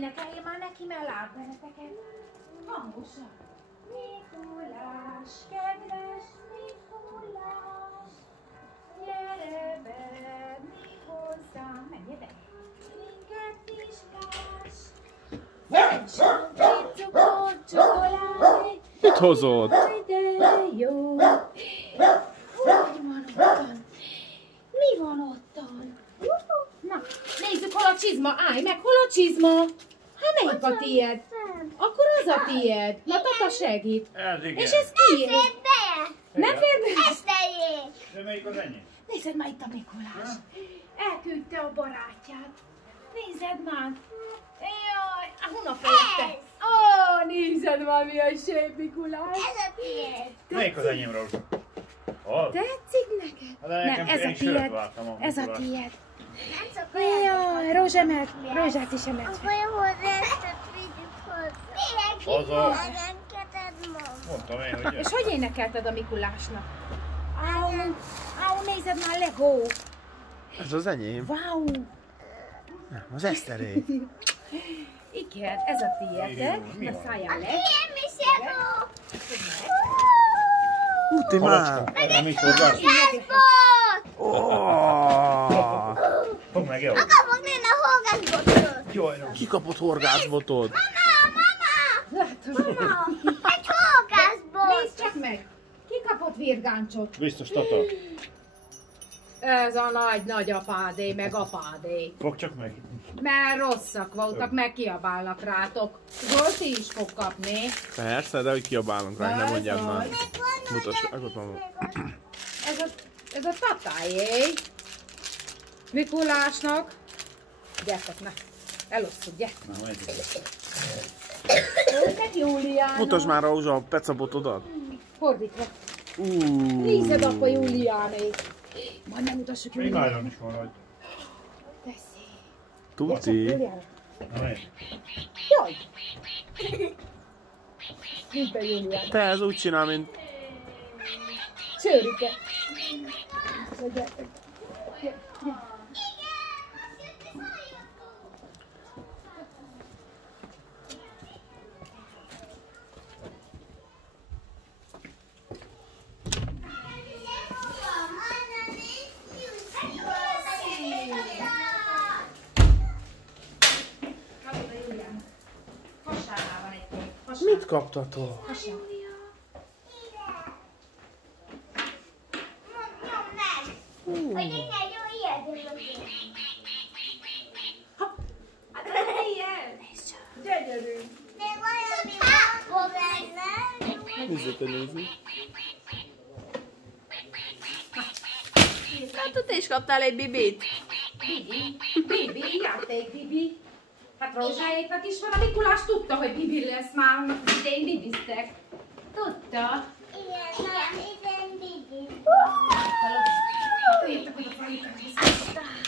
énekelje már neki, mert lát benneteket. Hangosan. Mikulás, kedves Mikulás, gyere be mi hozzám, menj be, minket is láss. Sok két cukor, csokoládé. Mit hozod? De jó. Hogy van ottan? Mi van ottan? Na, nézzük, hol a csizma. Állj meg, hol a csizma? Hát melyik a tiéd? Akkor az a tiéd. Na, tata segít. Ez igen. És ez kié? Ne fér be! Ezt tegyék! De melyik az enyém? Nézed már itt a Mikulás. Elküldte a barátját. Nézed már. Jaj, a hunafejette. Ó, nézed már, milyen szép Mikulás. Ez a tiéd! Melyik az enyém, Rózsa? Az? Tetszik neked? De nekem Nem, ez a én sört tiéd. vártam a Ez a Mikulást. tiéd. Nem csak Jaj, Rózsa emelt. Rózsát is emelt. Akkor hozzá ezt a vigyük hozzá. Haza. Elengeded ma. Mondtam én, hogy És hogy énekelted a Mikulásnak? Au, nézed már, Lego. Ez az enyém. Wow. Nem, az Eszteré. Igen, ez a tiéd. Mi Na van? szálljál le. Ilyen mi szegó! Uti már! Arra mit hozzás? Gázbot! Fogd meg, jó? Kapok néna horgászbotot! Jaj, Rózsa. Ki kapott horgászbotod? Mama! Látod? Mama! Egy horgászbot! Nézd csak meg. Ki kapott virgáncsot? Biztos, Tata. Ez a nagy apádé, meg apádé. Fogd csak meg. Mert rosszak voltak, meg kiabálnak rátok. Zsolti is fog kapni. Persze, de hogy kiabálunk rá, nem mondjad már. Még van Mutass, nagyon akkor mondom. Ez a tatájé. Mikulásnak. Gyertek, ne. Elosszuk, gyertek. Na, menjünk. Őket Júliának. Mutasd már Rózsa a pecabotodat. Fordítva. Nézed apa Júliáné. Majd megmutassuk Még Júliának. nálam is van rajta. Teszi. Tuti. Júliának. Na, menjünk. Jaj. Nincs be Júliának. Te ez úgy csinál, mint... Csőrike. Hasánál van egy kék. Hasán. Mit kaptatok? Hasán. nyom meg! Hogy én egy jó ilyet Hát ne ilyen! Gyönyörű! még valami mákba benne. Nézzétek, nézzük. Hát te is kaptál egy bibit. Bibi, játék Bibi. Hát Rózsáéknak is van, a Mikulás tudta, hogy Bibi lesz már, annak idején bibiztek. Tudta. Igen, igen, bibi. Értek oda, felítek.